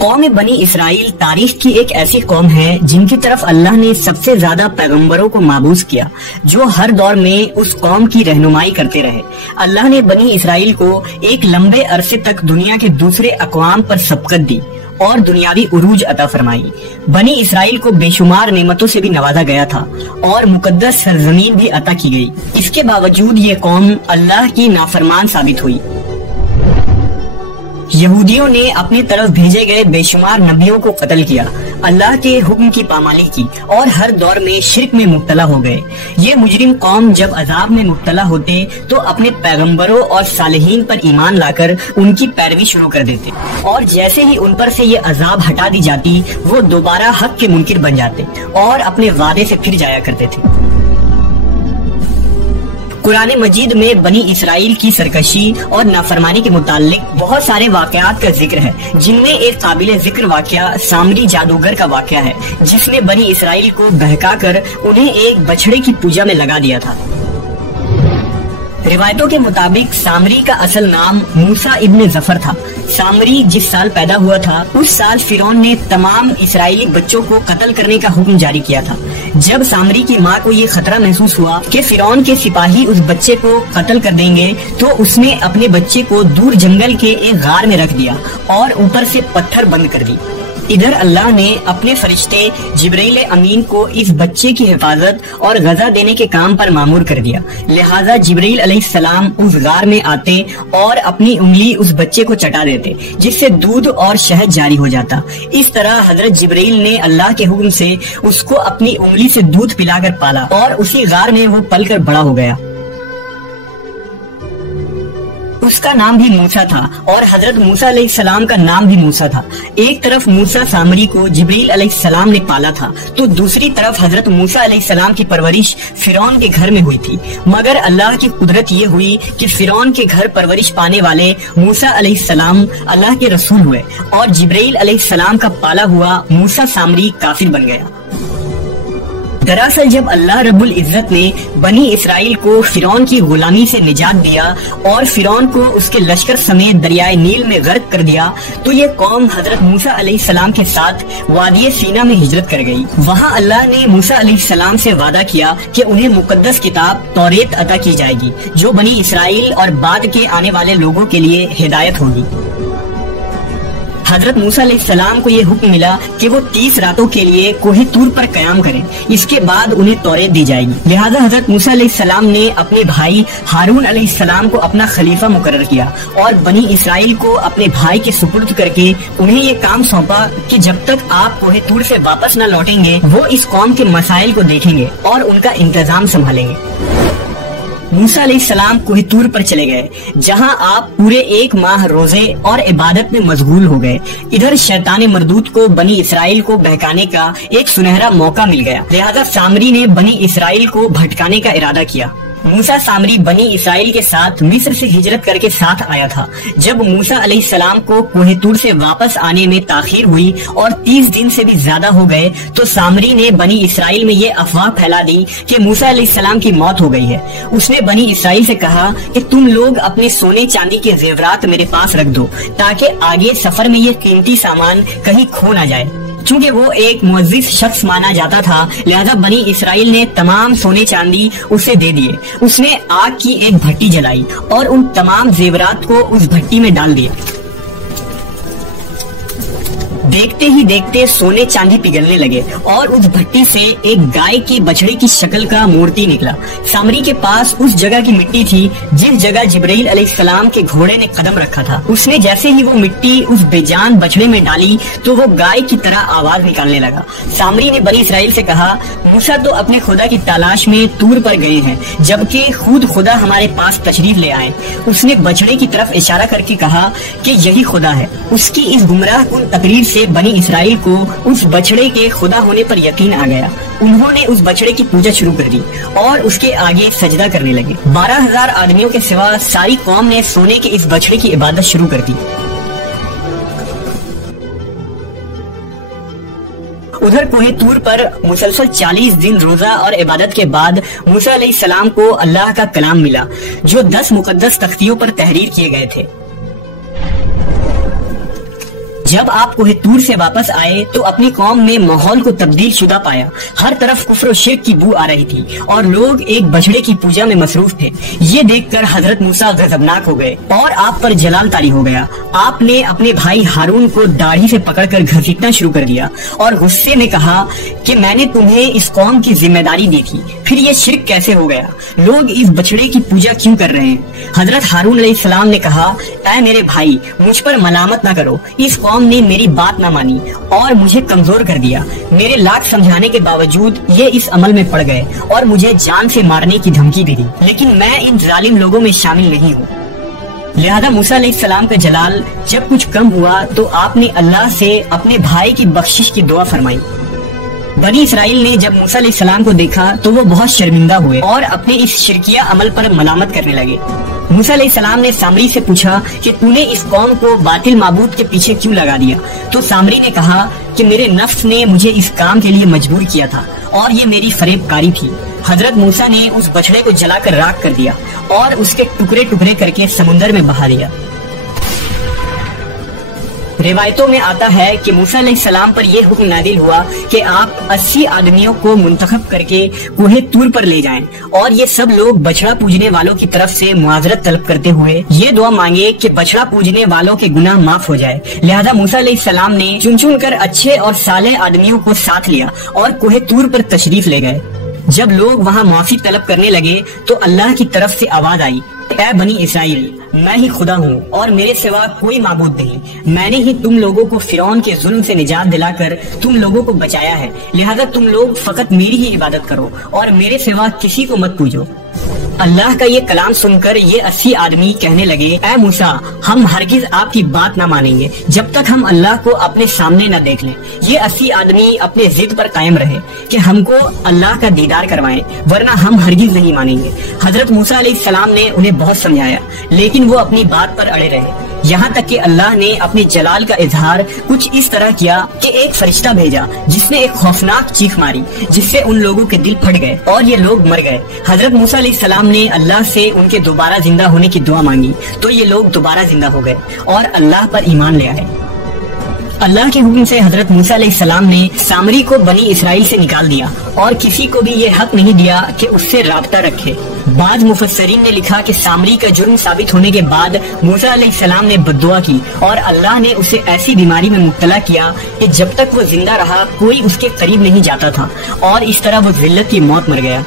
قوم بنی اسرائیل تاریخ کی ایک ایسی قوم ہے جن کی طرف اللہ نے سب سے زیادہ پیغمبروں کو مابعوث کیا، جو ہر دور میں اس قوم کی رہنمائی کرتے رہے۔ اللہ نے بنی اسرائیل کو ایک لمبے عرصے تک دنیا کے دوسرے اقوام پر سبقت دی اور دنیاوی عروج عطا فرمائی۔ بنی اسرائیل کو بے شمار نعمتوں سے بھی نوازا گیا تھا اور مقدس سرزمین بھی عطا کی گئی۔ اس کے باوجود یہ قوم اللہ کی نافرمان ثابت ہوئی۔ یہودیوں نے اپنی طرف بھیجے گئے بے شمار نبیوں کو قتل کیا، اللہ کے حکم کی پامالی کی اور ہر دور میں شرک میں مبتلا ہو گئے۔ یہ مجرم قوم جب عذاب میں مبتلا ہوتے تو اپنے پیغمبروں اور صالحین پر ایمان لا کر ان کی پیروی شروع کر دیتے، اور جیسے ہی ان پر سے یہ عذاب ہٹا دی جاتی وہ دوبارہ حق کے منکر بن جاتے اور اپنے وعدے سے پھر جایا کرتے تھے۔ قرآن مجید میں بنی اسرائیل کی سرکشی اور نافرمانی کے متعلق بہت سارے واقعات کا ذکر ہے، جن میں ایک قابل ذکر واقعہ سامری جادوگر کا واقعہ ہے، جس نے بنی اسرائیل کو بہکا کر انہیں ایک بچھڑے کی پوجا میں لگا دیا تھا۔ روایتوں کے مطابق سامری کا اصل نام موسیٰ ابن ظفر تھا۔ سامری جس سال پیدا ہوا تھا اس سال فرعون نے تمام اسرائیلی بچوں کو قتل کرنے کا حکم جاری کیا تھا۔ جب سامری کی ماں کو یہ خطرہ محسوس ہوا کہ فرعون کے سپاہی اس بچے کو قتل کر دیں گے تو اس نے اپنے بچے کو دور جنگل کے ایک غار میں رکھ دیا اور اوپر سے پتھر بند کر دی۔ ادھر اللہ نے اپنے فرشتے جبرائیل امین کو اس بچے کی حفاظت اور غذا دینے کے کام پر مامور کر دیا، لہٰذا جبرائیل علیہ السلام اس غار میں آتے اور اپنی انگلی اس بچے کو چٹا دیتے، جس سے دودھ اور شہد جاری ہو جاتا۔ اس طرح حضرت جبرائیل نے اللہ کے حکم سے اس کو اپنی انگلی سے دودھ پلا کر پالا اور اسی غار میں وہ پل کر بڑا ہو گیا۔ اس کا نام بھی موسیٰ تھا اور حضرت موسیٰ علیہ السلام کا نام بھی موسیٰ تھا۔ ایک طرف موسیٰ سامری کو جبرائیل علیہ السلام نے پالا تھا تو دوسری طرف حضرت موسیٰ علیہ السلام کی پرورش فرعون کے گھر میں ہوئی تھی، مگر اللہ کی قدرت یہ ہوئی کہ فرعون کے گھر پرورش پانے والے موسیٰ علیہ السلام اللہ کے رسول ہوئے اور جبرائیل علیہ السلام کا پالا ہوا موسیٰ سامری کافر بن گیا۔ دراصل جب اللہ رب العزت نے بنی اسرائیل کو فرعون کی غلامی سے نجات دیا اور فرعون کو اس کے لشکر سمیت دریائے نیل میں غرق کر دیا تو یہ قوم حضرت موسیٰ علیہ السلام کے ساتھ وادی سینا میں ہجرت کر گئی۔ وہاں اللہ نے موسیٰ علیہ السلام سے وعدہ کیا کہ انہیں مقدس کتاب توریت عطا کی جائے گی، جو بنی اسرائیل اور بعد کے آنے والے لوگوں کے لیے ہدایت ہوگی۔ حضرت موسیٰ علیہ السلام کو یہ حکم ملا کہ وہ 30 راتوں کے لیے کوہ طور پر قیام کریں، اس کے بعد انہیں توریت دی جائے گی۔ لہٰذا حضرت موسیٰ علیہ السلام نے اپنے بھائی ہارون علیہ السلام کو اپنا خلیفہ مقرر کیا اور بنی اسرائیل کو اپنے بھائی کے سپرد کر کے انہیں یہ کام سونپا کہ جب تک آپ کوہ طور سے واپس نہ لوٹیں گے وہ اس قوم کے مسائل کو دیکھیں گے اور ان کا انتظام سنبھالیں گے۔ موسیٰ علیہ السلام کوہ طور پر چلے گئے، جہاں آپ پورے 1 ماہ روزے اور عبادت میں مشغول ہو گئے۔ ادھر شیطان مردود کو بنی اسرائیل کو بہکانے کا ایک سنہرا موقع مل گیا، لہذا سامری نے بنی اسرائیل کو بھٹکانے کا ارادہ کیا۔ موسیٰ سامری بنی اسرائیل کے ساتھ مصر سے ہجرت کر کے ساتھ آیا تھا۔ جب موسیٰ علیہ السلام کو کوہ طور سے واپس آنے میں تاخیر ہوئی اور 30 دن سے بھی زیادہ ہو گئے تو سامری نے بنی اسرائیل میں یہ افواہ پھیلا دی کہ موسیٰ علیہ السلام کی موت ہو گئی ہے۔ اس نے بنی اسرائیل سے کہا کہ تم لوگ اپنے سونے چاندی کے زیورات میرے پاس رکھ دو تاکہ آگے سفر میں یہ قیمتی سامان کہیں کھو نہ جائے۔ چونکہ وہ ایک معزز شخص مانا جاتا تھا لہذا بنی اسرائیل نے تمام سونے چاندی اسے دے دیے۔ اس نے آگ کی ایک بھٹی جلائی اور ان تمام زیورات کو اس بھٹی میں ڈال دیا۔ دیکھتے ہی دیکھتے سونے چاندی پگھلنے لگے اور اس بھٹی سے ایک گائے کی بچڑے کی شکل کا مورتی نکلا۔ سامری کے پاس اس جگہ کی مٹی تھی جس جگہ جبرائیل علیہ السلام کے گھوڑے نے قدم رکھا تھا۔ اس نے جیسے ہی وہ مٹی اس بے جان بچڑے میں ڈالی تو وہ گائے کی طرح آواز نکالنے لگا۔ سامری نے بنی اسرائیل سے کہا، موسیٰ تو اپنے خدا کی تلاش میں طور پر گئے ہیں جبکہ خود خدا ہمارے پاس تشریف لے آئے۔ اس نے بچڑے کی طرف اشارہ کر کے کہا کہ یہی خدا ہے۔ اس کی اس گمراہ کن تقریر سے بنی اسرائیل کو اس بچڑے کے خدا ہونے پر یقین آ گیا۔ انہوں نے اس بچڑے کی پوجا شروع کر دی اور اس کے آگے سجدہ کرنے لگے۔ 12,000 آدمیوں کے سوا ساری قوم نے سونے کے اس بچڑے کی عبادت شروع کر دی۔ ادھر کوہ طور پر مسلسل 40 دن روزہ اور عبادت کے بعد موسیٰ علیہ السلام کو اللہ کا کلام ملا جو 10 مقدس تختیوں پر تحریر کیے گئے تھے۔ جب آپ کوہ طور سے واپس آئے تو اپنی قوم میں ماحول کو تبدیل شدہ پایا. ہر طرف کفر و شرک کی بو آ رہی تھی اور لوگ ایک بچڑے کی پوجا میں مصروف تھے. یہ دیکھ کر حضرت موسیٰ غضبناک ہو گئے اور آپ پر جلال طاری ہو گیا. آپ نے اپنے بھائی ہارون کو داڑھی سے پکڑ کر گھسیٹنا شروع کر دیا اور غصے میں کہا کہ میں نے تمہیں اس قوم کی ذمہ داری دی تھی, پھر یہ شرک کیسے ہو گیا؟ لوگ اس بچڑے کی پوجا کیوں کر رہے ہیں؟ حضرت ہارون علیہ السلام نے کہا, اے میرے بھائی, مجھ پر ملامت نہ کرو. اس قوم نے میری بات نہ مانی اور مجھے کمزور کر دیا. میرے لاکھ سمجھانے کے باوجود یہ اس عمل میں پڑ گئے اور مجھے جان سے مارنے کی دھمکی بھی دی, لیکن میں ان ظالم لوگوں میں شامل نہیں ہوں. لہذا موسیٰ علیہ السلام کا جلال جب کچھ کم ہوا تو آپ نے اللہ سے اپنے بھائی کی بخشش کی دعا فرمائی. بنی اسرائیل نے جب موسیٰ علیہ السلام کو دیکھا تو وہ بہت شرمندہ ہوئے اور اپنے اس شرکیہ عمل پر ملامت کرنے لگے. موسیٰ علیہ السلام نے سامری سے پوچھا کہ تو نے اس قوم کو باطل معبود کے پیچھے کیوں لگا دیا؟ تو سامری نے کہا کہ میرے نفس نے مجھے اس کام کے لیے مجبور کیا تھا اور یہ میری فریب کاری تھی. حضرت موسیٰ نے اس بچڑے کو جلا کر راکھ کر دیا اور اس کے ٹکڑے ٹکڑے کر کے سمندر میں بہا دیا. روایتوں میں آتا ہے کہ موسیٰ علیہ السلام پر یہ حکم نازل ہوا کہ آپ 80 آدمیوں کو منتخب کر کے کوہ طور پر لے جائیں اور یہ سب لوگ بچڑا پوجنے والوں کی طرف سے معذرت طلب کرتے ہوئے یہ دعا مانگے کہ بچڑا پوجنے والوں کے گناہ معاف ہو جائے. لہذا موسیٰ علیہ السلام نے چن چن کر اچھے اور صالح آدمیوں کو ساتھ لیا اور کوہ طور پر تشریف لے گئے. جب لوگ وہاں معافی طلب کرنے لگے تو اللہ کی طرف سے آواز آئی, اے بنی اسرائیل, میں ہی خدا ہوں اور میرے سوا کوئی معبود نہیں. میں نے ہی تم لوگوں کو فرعون کے ظلم سے نجات دلا کر تم لوگوں کو بچایا ہے. لہذا تم لوگ فقط میری ہی عبادت کرو اور میرے سوا کسی کو مت پوجو. اللہ کا یہ کلام سن کر یہ 80 آدمی کہنے لگے, اے موسیٰ, ہم ہرگز آپ کی بات نہ مانیں گے جب تک ہم اللہ کو اپنے سامنے نہ دیکھ لیں. یہ 80 آدمی اپنے ضد پر قائم رہے کہ ہم کو اللہ کا دیدار کروائیں, ورنہ ہم ہرگز نہیں مانیں گے. حضرت موسیٰ علیہ السلام نے انہیں بہت سمجھایا لیکن وہ اپنی بات پر اڑے رہے, یہاں تک کہ اللہ نے اپنے جلال کا اظہار کچھ اس طرح کیا کہ ایک فرشتہ بھیجا جس نے ایک خوفناک چیخ ماری جس سے ان لوگوں کے دل پھٹ گئے اور یہ لوگ مر گئے. حضرت موسیٰ علیہ السلام نے اللہ سے ان کے دوبارہ زندہ ہونے کی دعا مانگی تو یہ لوگ دوبارہ زندہ ہو گئے اور اللہ پر ایمان لے آئے. اللہ کے حکم سے حضرت موسیٰ علیہ السلام نے سامری کو بنی اسرائیل سے نکال دیا اور کسی کو بھی یہ حق نہیں دیا کہ اس سے رابطہ رکھے. بعض مفسرین نے لکھا کہ سامری کا جرم ثابت ہونے کے بعد موسیٰ علیہ السلام نے بددعا کی اور اللہ نے اسے ایسی بیماری میں مبتلا کیا کہ جب تک وہ زندہ رہا کوئی اس کے قریب نہیں جاتا تھا اور اس طرح وہ ذلت کی موت مر گیا.